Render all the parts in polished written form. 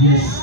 Yes.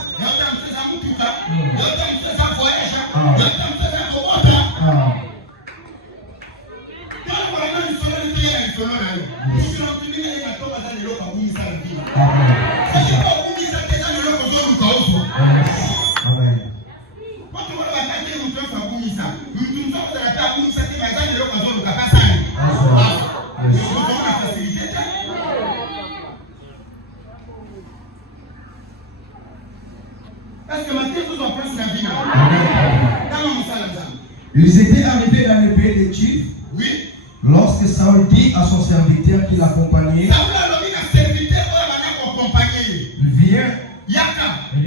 Ils étaient arrivés dans le pays d'Égypte. Oui. Lorsque Saül dit à son serviteur qui l'accompagnait, viens,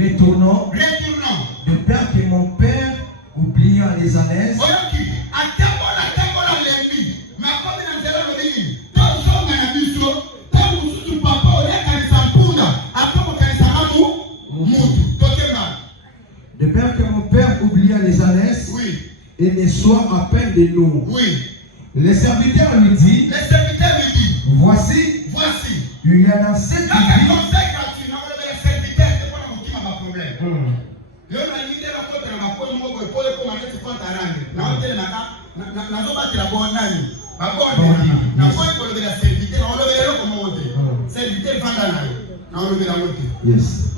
retournons, de peur que mon père, oubliant les années, de peur que mon père, oubliant les années, oui, et ne soit à peine de nous. Oui. Le serviteur lui dit, voici, il y a dans cette vie. Yes.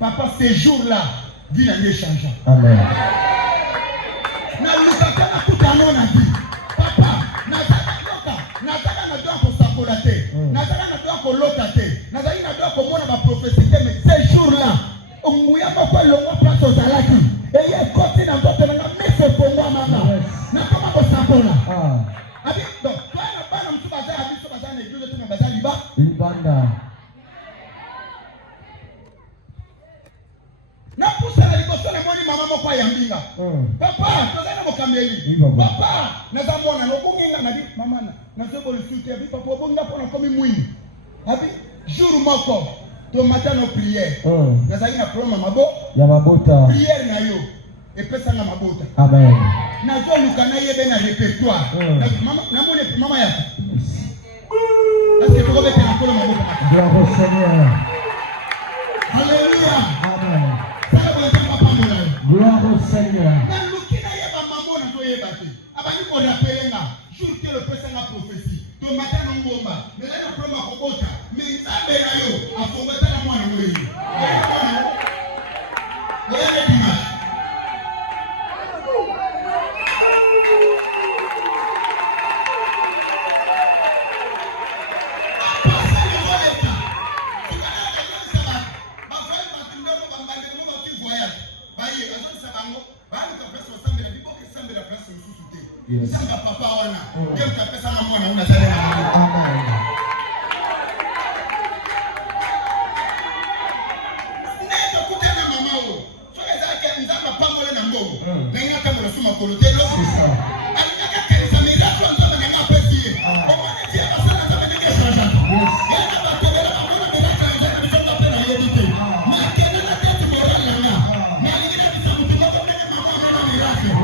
Papa, ces jours-là, vie n'a rien changé. Amen. Papa, nataka najua kusakola te. Nataka najua kolota te. Nataka najua komona ba prophétie mais ces jours-là, onguya kwa longo place ozalaki. Eye koti na ndoto na mese pongwa mama. Na kama kosakola. Abi donc, bana mtu baza abi so baza na église tuna baza liba. Libanda. Na pusa na liboso na moni mama moko ya mbinga. Papa, tozana mokameli. Papa, naza mona lobunga na di mama na zoko le soutien bi papa bonga pona komi mwini. Abi jour moko to matin no prière. Naza ina problème mabo ya mabota. Prière na yo epesa na mabota. Amen. Nazo luka na yebe na répertoire. Mama na mone mama ya. Parce que tu vas faire encore mabota. Bravo Seigneur. Alléluia. Amen. Gloire au Seigneur. Samba papa wana ndio mtapesa na mwana unazalea na Amen. Ndio kutana mama wao. Sio zake nzamba pamole na mbongo. Na ngaka mnasoma kolotelo. Sasa. Alikaka kanisa miracle nzamba na ngapa sie. Omone tia basana nzamba ni kesha. Yes. Yana batobela mama miracle nzamba nzamba pena yedite. Na kena na tatu moral na nga. Na ngine bisa mtu mmoja mama mama miracle.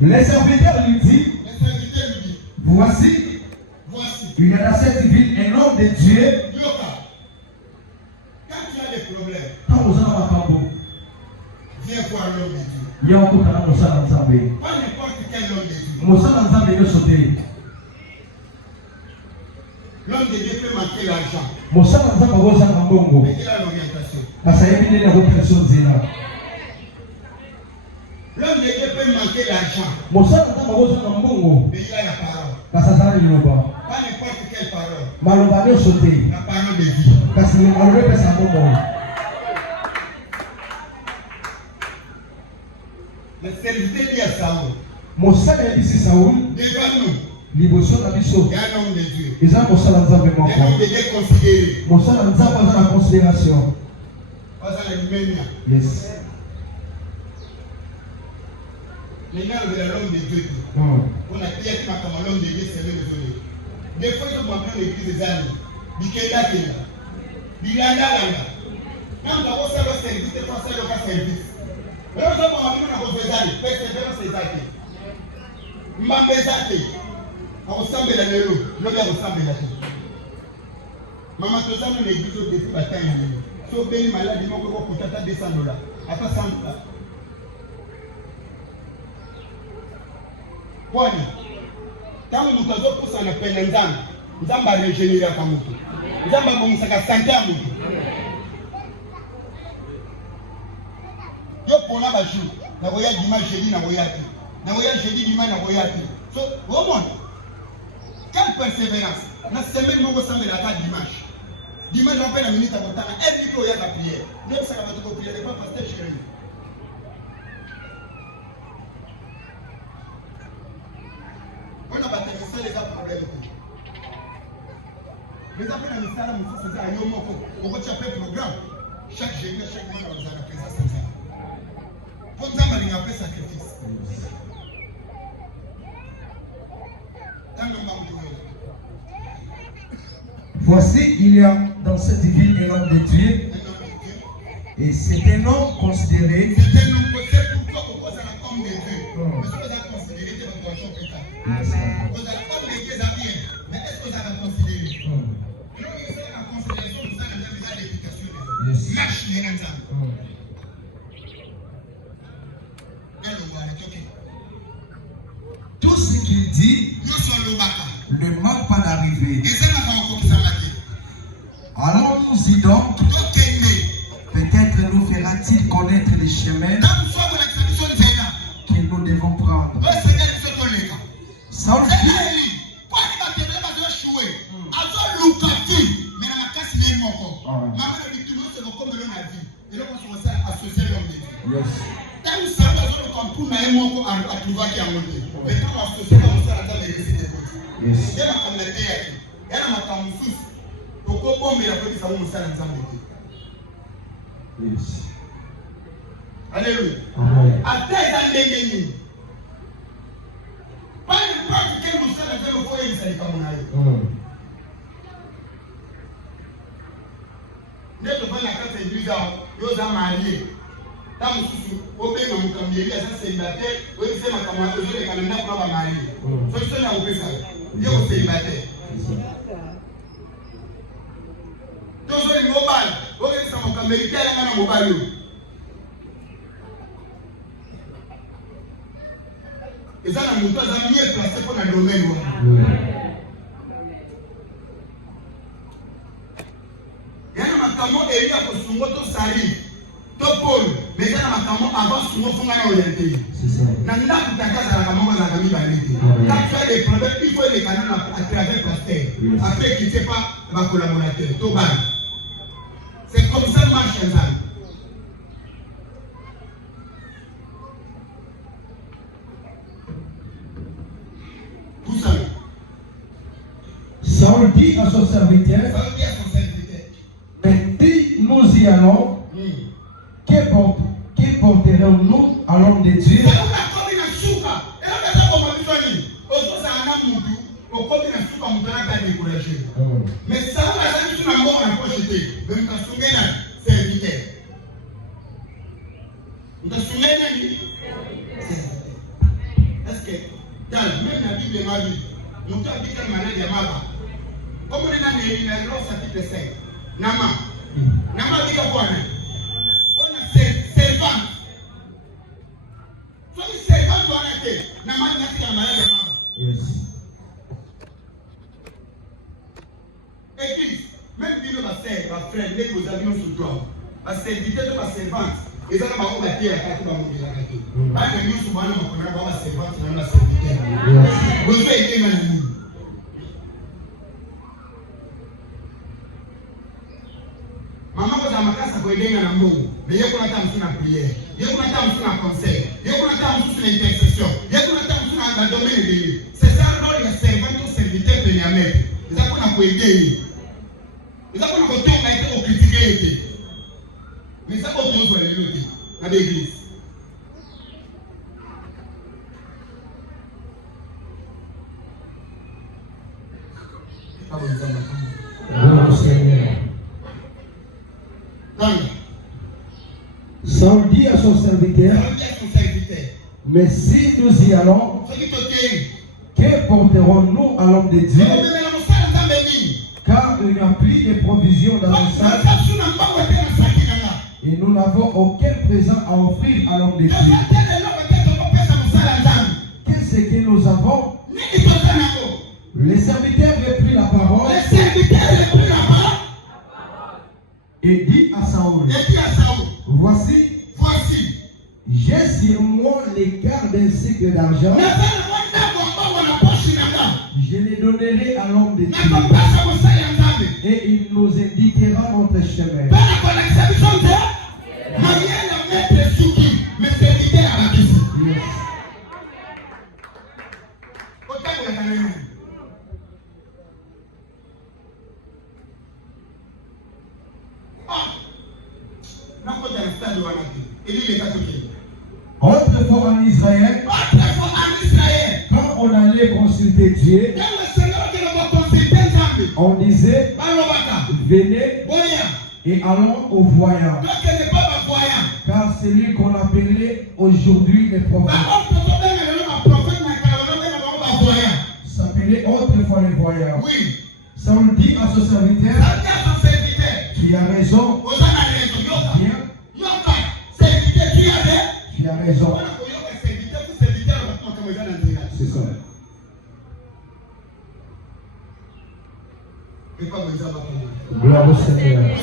Les serviteurs lui disent, voici, il y a dans cette ville un homme de Dieu. Quand tu as des problèmes, Quand vous en avez un campo, viens voir l'homme de Dieu. il y a un coup dans le sang ensemble. Pas n'importe quel homme de Dieu. Mon sang ensemble est sauté. L'homme de Dieu peut manquer l'argent, Mon sang ensemble est sauté en Congo. mais il a l'orientation. Parce qu'il y a une opération zéro. L'homme de Dieu peut manquer l'argent, Mon sang ensemble est sauté en Congo. mais il a la parole. Parce que ça n'est pas. Pas n'importe quelle parole. Malobane est sauté. La parole de vie. Parce que malobane est sauté en Congo. Le serviteur dit à Saoul, Mon sang est ici Saoul. devant nous, Liboso na biso. il y a un homme de Dieu. Ils ont mon sang ensemble Un homme de Dieu considéré. Mon sang ensemble est en considération. Pas dans les ménias. Yes. Les gens de l'homme de Dieu. On a dit que l'homme de Dieu c'est désolé. Des fois, ils ont l'église des amis. Bikenda Kenda. Bilanda Landa. Quand on a fait le service, on a fait le service. Mais on a fait le service. Persévérance est acquis. Mbambezate. On ressemble à l'héros. L'homme ressemble à tout. Maman, tout ça, on a dit depuis la taille. Sauf que les malades, ils m'ont dit que tu as 200 $. Attends, 100 $. Kwani tangu mtu azokusa na pena nzambe nzambe aregenera kwa mtu nzambe amusaka sante ya mtu yo pona ba jour na voya dimanche jeudi na voya ti na voya jeudi dimanche na voya ti so woman quelle persévérance na semaine moko sambe la ta dimanche on fait la minute à kotana every day ya ka prière ne saka ba to prière pas pasteur chéri. On a battu les problèmes. Les appels à l'Islam, c'est un homme on va faire un programme. Chaque jeune, chaque mois, on a la présence de ça. Pour ça, on a fait sacrifice. Voici, il y a dans cette ville un homme de Dieu. Et c'est un homme considéré. C'est un homme considéré. Pourquoi ça n'a pas de Dieu? Parce que ça a considéré que votre poisson plus tard. Vous avez pas de Dieu, mais est-ce que vous avez considéré? Non, il y a la considération, vous avez déjà l'éducation. Marche, il y a un exemple. Tout ce qu'il dit ne manque pas d'arriver. Allons-y donc. Peut-être nous fera-t-il connaître les chemins que nous devons prendre. Saul Yes. Alléluia. À tes années, pas n'importe quel moussard à faire au foyer, ça n'est pas mon avis. église yoza marié tant mususu obenga mukambeli asa célibataire oyebise makambo ozoleka na ndako na bamarié solution ya kopesa ye célibataire tozoli mobali oyebisa mukambeli te alanga na mobali oyo eza na moto aza mieux placé mpo na domaine wana yana makambo elia kosungo to sali to Paul mais yana makambo avant sungo funga na orienté na ndako takazala kama za kami balete quand tu as des problèmes il faut les canaux à travers pasteur après qui sait pas va collaborateur to ban c'est comme ça marche ça tout ça Saul dit à son serviteur, mais si nous y allons, que porterons-nous à l'homme de Dieu? Mais ça va être une mort à projeter. Nous avons soumis à serviteur. Nous avons soumis à est-ce que dans même la Bible m'a dit, nous avons dit que malade est mort. Comme on est dans les chapitre 5, Nama dit quoi? On a servant. Soit servant doit arrêter. Nama dit que malade est mort. Yes. Église, même si nous va frère, les nos amis sur toi, va serviteur de ma servante. Et ça va vous la terre à côté de mon désagréé. Pas de nous souvent nous connaissons ma servante dans la serviteur. Vous faites aider ma vie. Maman vous a marqué ça pour aider un mot. Mais il y a qu'on attend sur la prière, il y a qu'on attend sur la conseil, il y a qu'on attend sur l'intercession, il y a qu'on attend sur la domaine de Dieu. C'est ça le rôle des servants ou serviteurs péniamètres. C'est ça qu'on a pour aider. C'est ça qu'on a pour aider au critiquer. Mais ça qu'on doit faire dans l'église. Saul dit à son serviteur, mais si nous y allons, que porterons-nous à l'homme de Dieu? Car il n'y a plus de provisions dans le sac et nous n'avons aucun présent à offrir à l'homme de Dieu. Qu'est-ce que nous avons? Les serviteurs reprit la parole et dit à Saül, voici, j'ai sur moi les quart d'un cycle d'argent. Je les donnerai à l'homme de Dieu et il nous indiquera notre chemin. Autrefois en Israël, quand on allait consulter Dieu, on disait, venez et allons au voyant. Car c'est lui qu'on appelait aujourd'hui les prophètes. S'appelait autrefois les voyants. Oui. Ça on dit à ce serviteur, tu as raison. Bien. Tu as raison. C'est ça. Gloire au Seigneur.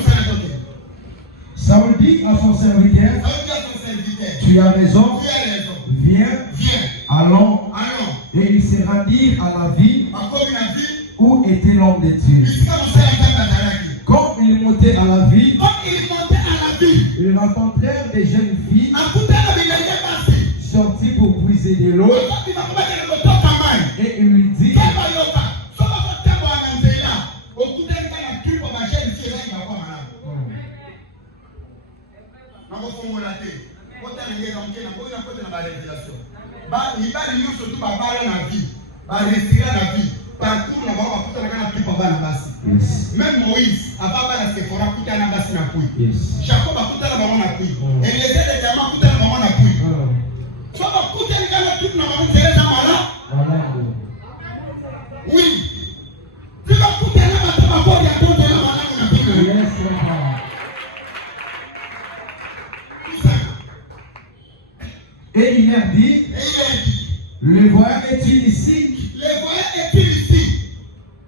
Saül dit à son serviteur, tu as raison, viens, allons. Et ils se rendirent à la ville où était l'homme de Dieu. Quand ils montaient à la ville, ils rencontrèrent des jeunes filles sorties pour puiser de l'eau. Et ils lui disent, Ba Yes. Même Moïse, Ababa na Sephora kutana basi na kui. Yes. Jacob akutana mama na kui. Eliezer de Jama kutana mama na kui. So bakutana kana kitu na mama Teresa mala. Oui. Tu vas kutana na mama kwa ya tonde na mama na kui. Yes, Et il leur dit, le voyage est-il ici? Le voyage est-il ici?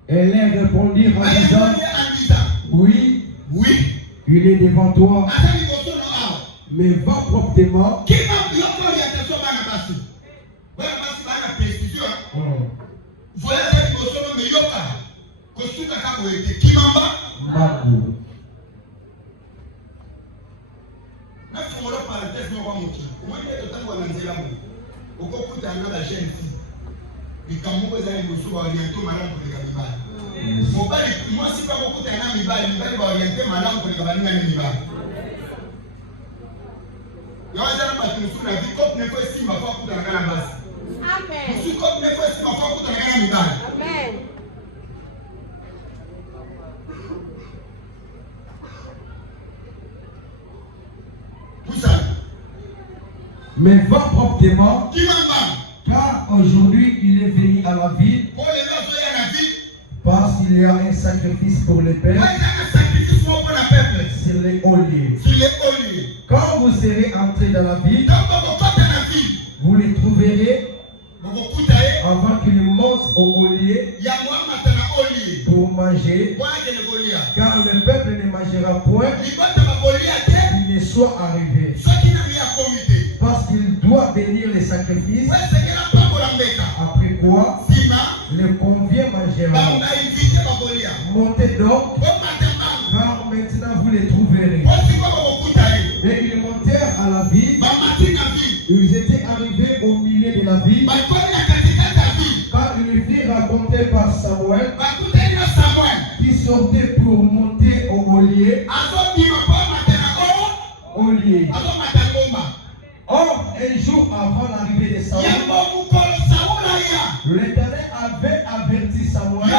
Et leur répondirent en disant, oui, oui, il est devant toi. Mais va promptement. Qui va bien faire l'attention à la base? Voilà, base à la précision. Voilà, c'est le son de Yoka. Costume à Kaboé, qui m'en va? Mago. On va parler de ce moment. Moi, il y a temps où on a dit là, au cours de la jeune fille, et quand vous allez vous souvenir, orienter malin pour les gamins. Moi, si pas beaucoup d'années, il va orienter malin pour les gamins. Il y a un peu de temps, la vie, comme ne peut si ma foi pour la base. Amen. Je suis comme ne peut si ma foi pour la base. Amen. Mais va promptement, car aujourd'hui il est venu à la ville, parce qu'il y a un sacrifice pour le peuple sur les olliers. Quand vous serez entré dans la ville, vous les trouverez avant qu'ils montent au ollier pour manger, car le peuple ne mangera point qu'il ne soit arrivé. Parce qu'il doit bénir les sacrifices. Après quoi, le conviés mangera. Montez donc, car maintenant vous les trouverez. Et ils montèrent à la ville. Ils étaient arrivés au milieu de la ville. Quand ils virent raconté par Samuel, qui sortait pour monter au ollier. Or, un jour avant l'arrivée de Samuel, l'Éternel avait averti Samuel.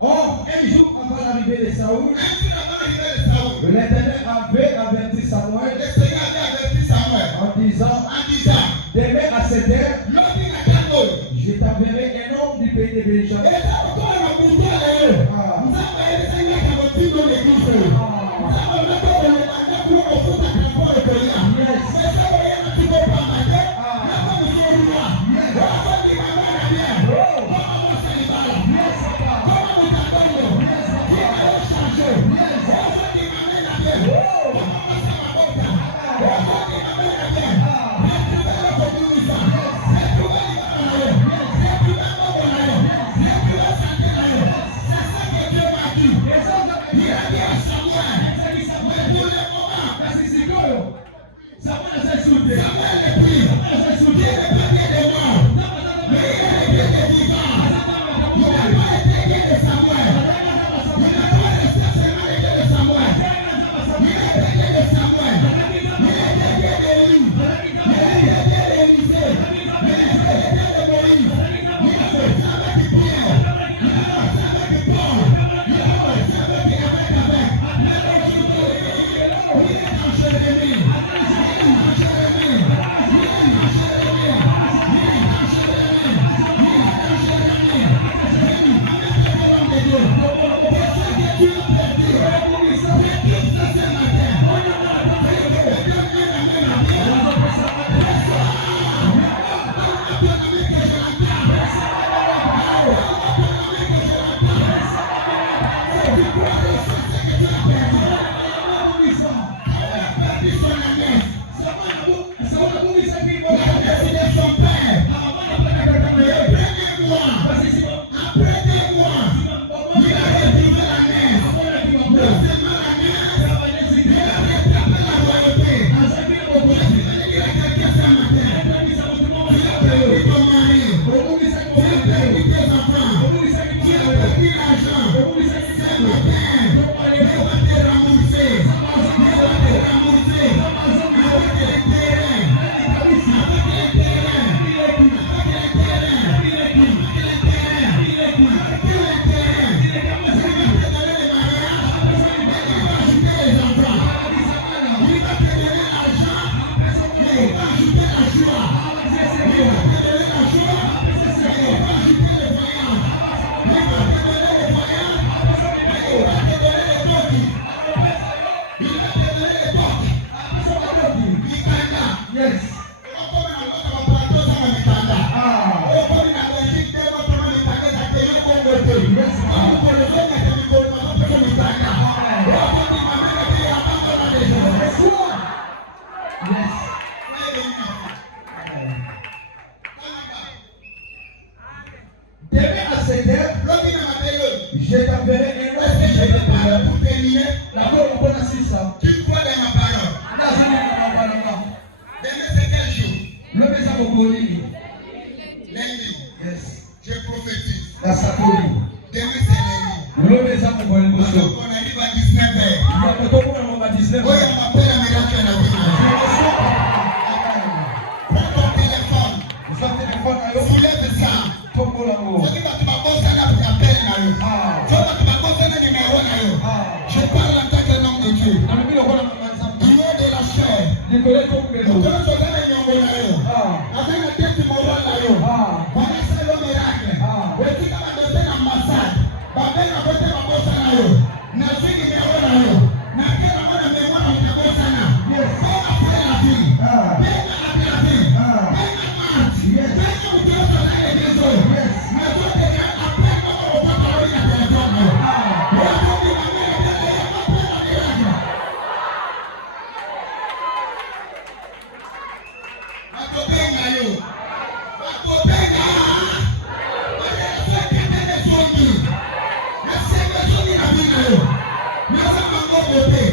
Or, un jour avant l'arrivée de Saoul, l'Éternel avait averti Samuel en disant, demain à cette heure, je t'enverrai un homme du pays de Benjamin. Ayo.